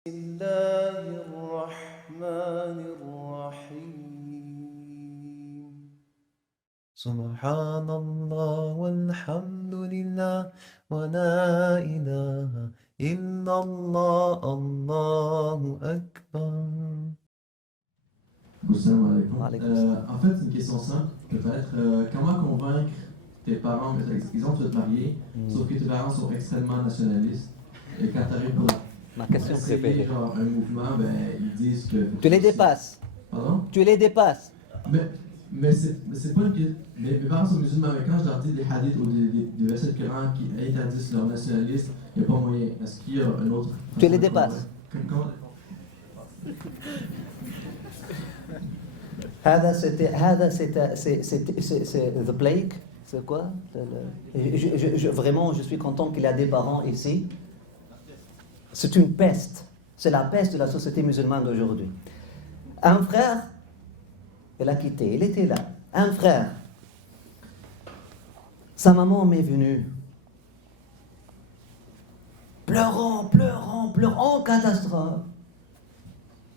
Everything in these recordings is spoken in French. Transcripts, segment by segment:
بسم الله الرحمن الرحيم سبحان الله والحمد لله ولا إله إلا الله الله أكبر. Assalamu alaikum. Alaikum salam. En fait, une question simple, peut-être. Comment convaincre tes parents, exemple, tu vas te marier, sauf que tes parents sont extrêmement nationalistes, et quand tu arrives pour Ma question essayer préférée. genre un mouvement, ben, ils disent que... Tu les dépasses. Pardon? Tu les dépasses. Mais c'est pas que... Mes parents sont musulmans, mais quand je leur dis des hadiths ou des versets de Coran qui interdisent leur nationalisme, il n'y a pas moyen. Est-ce qu'il y a un autre... Tu les dépasses. Comment... C'est The Plague. C'est quoi? Vraiment, je suis content qu'il y a des parents ici. C'est une peste. C'est la peste de la société musulmane d'aujourd'hui. Un frère, il a quitté, il était là. Un frère. Sa maman m'est venue. Pleurant, catastrophe.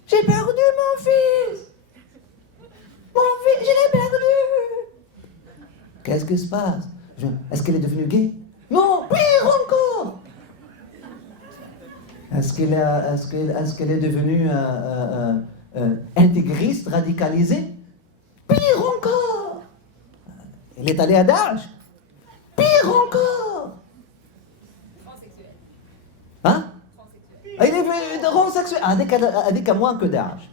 J'ai perdu mon fils. Mon fils, je l'ai perdu. Qu'est-ce qui se passe? Est-ce qu'elle est devenue gay? Non, pire encore. Est-ce qu'elle est devenue intégriste, radicalisée? Pire encore. Elle est allée à Daesh? Pire encore. Hein? Il est transsexuel. Avec à moins que Daesh.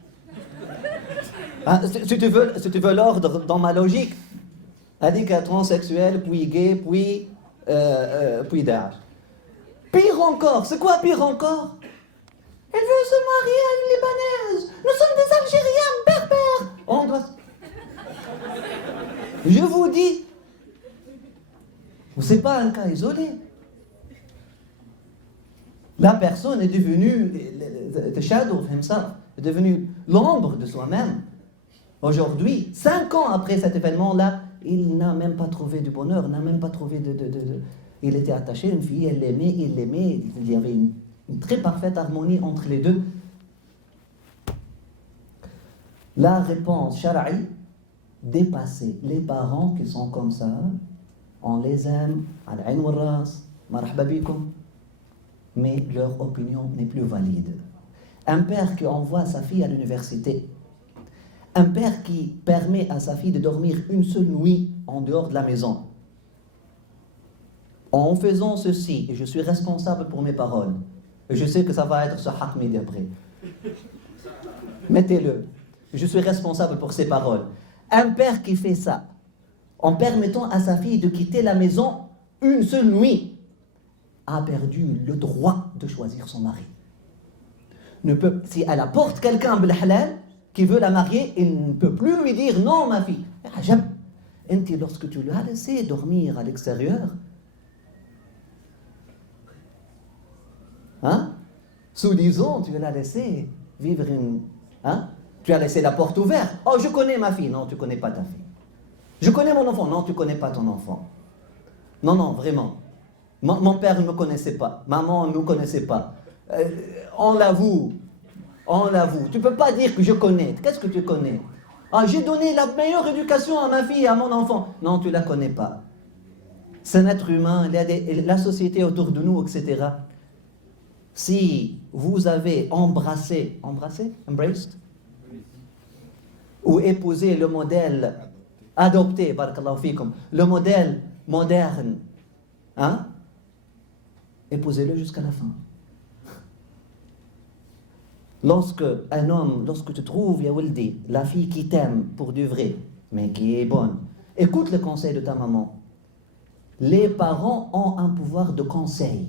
Ah, si tu veux l'ordre dans ma logique, elle transsexuel, puis gay, puis Daesh. Pire encore, c'est quoi pire encore? Elle veut se marier à une Libanaise. Nous sommes des Algériens berbères. On doit... Je vous dis, c'est pas un cas isolé. La personne est devenue the shadow of himself, est devenue l'ombre de soi-même. Aujourd'hui, 5 ans après cet événement-là, il n'a même pas trouvé du bonheur, n'a même pas trouvé Il était attaché à une fille, elle l'aimait, il l'aimait, il y avait une très parfaite harmonie entre les deux. La réponse shara'i, dépasser les parents qui sont comme ça, on les aime, al-ayn wal-ras, marhaba bikum, mais leur opinion n'est plus valide. Un père qui envoie sa fille à l'université, un père qui permet à sa fille de dormir une seule nuit en dehors de la maison. En faisant ceci, et je suis responsable pour mes paroles, et je sais que ça va être ce hakmid après. Mettez-le. Je suis responsable pour ces paroles. Un père qui fait ça, en permettant à sa fille de quitter la maison une seule nuit, a perdu le droit de choisir son mari. Si elle apporte quelqu'un bil halal, qui veut la marier, il ne peut plus lui dire non, ma fille. Lorsque tu lui as laissé dormir à l'extérieur, hein? Sous-disant, tu l'as laissé vivre une... Hein? Tu as laissé la porte ouverte. Oh, je connais ma fille. Non, tu ne connais pas ta fille. Je connais mon enfant. Non, tu ne connais pas ton enfant. Non, vraiment. Mon père ne me connaissait pas. Maman ne me connaissait pas. On l'avoue. Tu ne peux pas dire que je connais. Qu'est-ce que tu connais? Ah, j'ai donné la meilleure éducation à ma fille et à mon enfant. Non, tu ne la connais pas. C'est un être humain, il y a la société autour de nous, etc. Si vous avez embraced, ou épousé le modèle adopté, barakallahu fikum, le modèle moderne, hein? Épousez-le jusqu'à la fin. Lorsque tu trouves, ya waldi, la fille qui t'aime pour du vrai, mais qui est bonne, écoute le conseil de ta maman. Les parents ont un pouvoir de conseil.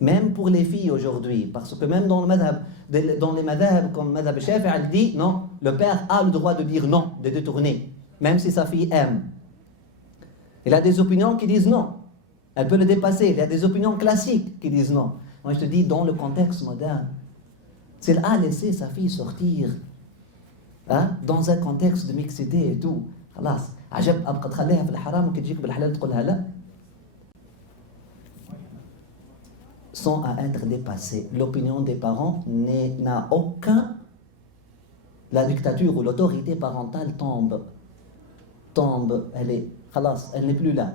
Même pour les filles aujourd'hui, parce que même dans les madhab comme madhab Shafi'i, elle dit non, le père a le droit de dire non, de détourner, même si sa fille aime. Il a des opinions qui disent non, elle peut le dépasser. Il y a des opinions classiques qui disent non. Moi je te dis, dans le contexte moderne, s'il a laissé sa fille sortir, hein, dans un contexte de mixité et tout, خلاص عجب ابقى تخليها في الحرام وكي تجيك بالحلال تقولها لا. sont à être dépassés. L'opinion des parents n'a aucun... La dictature ou l'autorité parentale tombe, elle est, khalas, elle n'est plus là.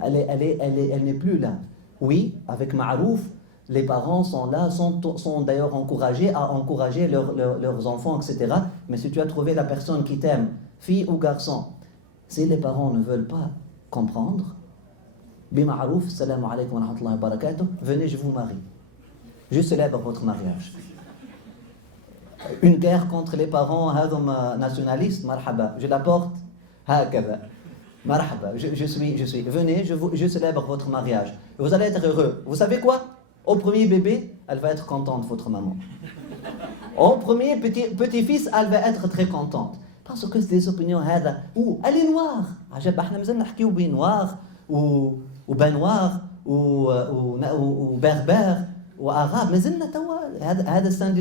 Elle n'est plus là. Oui, avec Ma'rouf, les parents sont là, sont d'ailleurs encouragés à encourager leurs enfants, etc. Mais si tu as trouvé la personne qui t'aime, fille ou garçon, si les parents ne veulent pas comprendre, Bima'rouf, salam alaykum wa rahmatullahi wa barakatuh, venez, je vous marie. Je célèbre votre mariage. Une guerre contre les parents nationalistes, marhaba, je la porte, hakada. Marhaba, je suis. Venez, je célèbre votre mariage. Vous allez être heureux. Vous savez quoi? Au premier bébé, elle va être contente, votre maman. Au premier petit-fils, elle va être très contente. Parce que c'est des opinions, ou elle est noire. عجب احنا مازلنا نحكيو بين noir ou ben noir ou berbère ou arabe. مازلنا توا هذا c'est un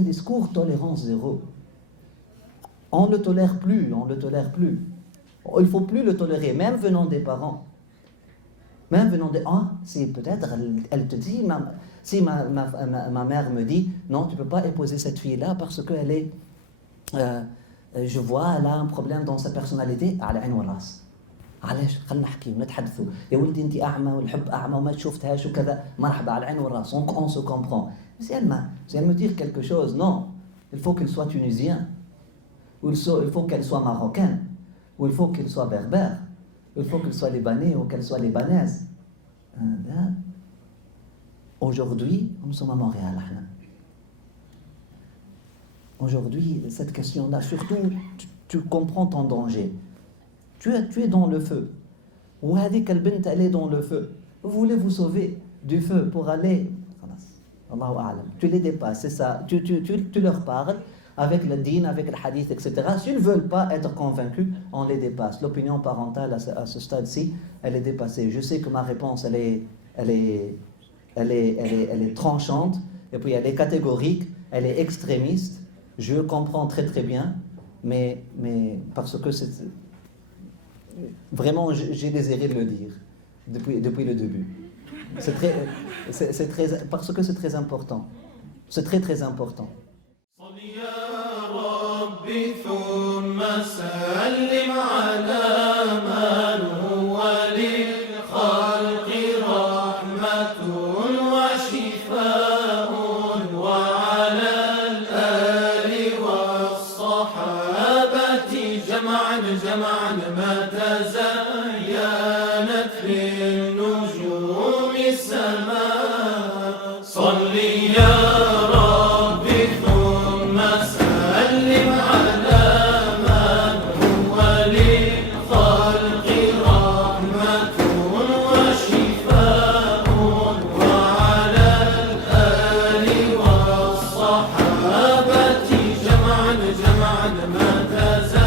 discours tolérance zéro. On ne le tolère plus, on ne le tolère plus. Il ne faut plus le tolérer, même venant des parents. Même venant des... si peut-être elle te dit, si ma mère me dit, non, tu ne peux pas épouser cette fille-là parce qu'elle est... je vois, elle a un problème dans sa personnalité. على عين والراس. علاش؟ خلينا نحكي ونتحدثوا. يا ولدي أنت أعمى والحب أعمى وما شفتهاش وكذا. مرحبا على عين والراس. On se comprend. Si elle me dit quelque chose, non. Il faut qu'il soit tunisien. Ou il faut qu'elle soit marocaine. Ou il faut qu'elle soit berbère. Ou il faut qu'elle soit libanais ou qu'elle soit libanaise. Aujourd'hui, nous sommes à Montréal. Aujourd'hui, cette question-là, surtout, tu comprends ton danger. Tu es dans le feu. Ou Hadi Kalbint, elle est dans le feu. Vous voulez vous sauver du feu pour aller. Allahu A'lam. Tu les dépasses, c'est ça. Tu leur parles avec le din, avec le hadith, etc. S'ils ne veulent pas être convaincus, on les dépasse. L'opinion parentale à ce stade-ci, elle est dépassée. Je sais que ma réponse, elle est tranchante, et puis elle est catégorique, elle est extrémiste. Je comprends très très bien, mais parce que c'est vraiment j'ai désiré le dire depuis le début. C'est très parce que c'est très important. C'est très très important. جمعا ما تزينت في النجوم السماء صل يا ربي ثم سلم على من هو للخلق رحمة وشفاء وعلى الآل والصحابة جمعا ما تزينت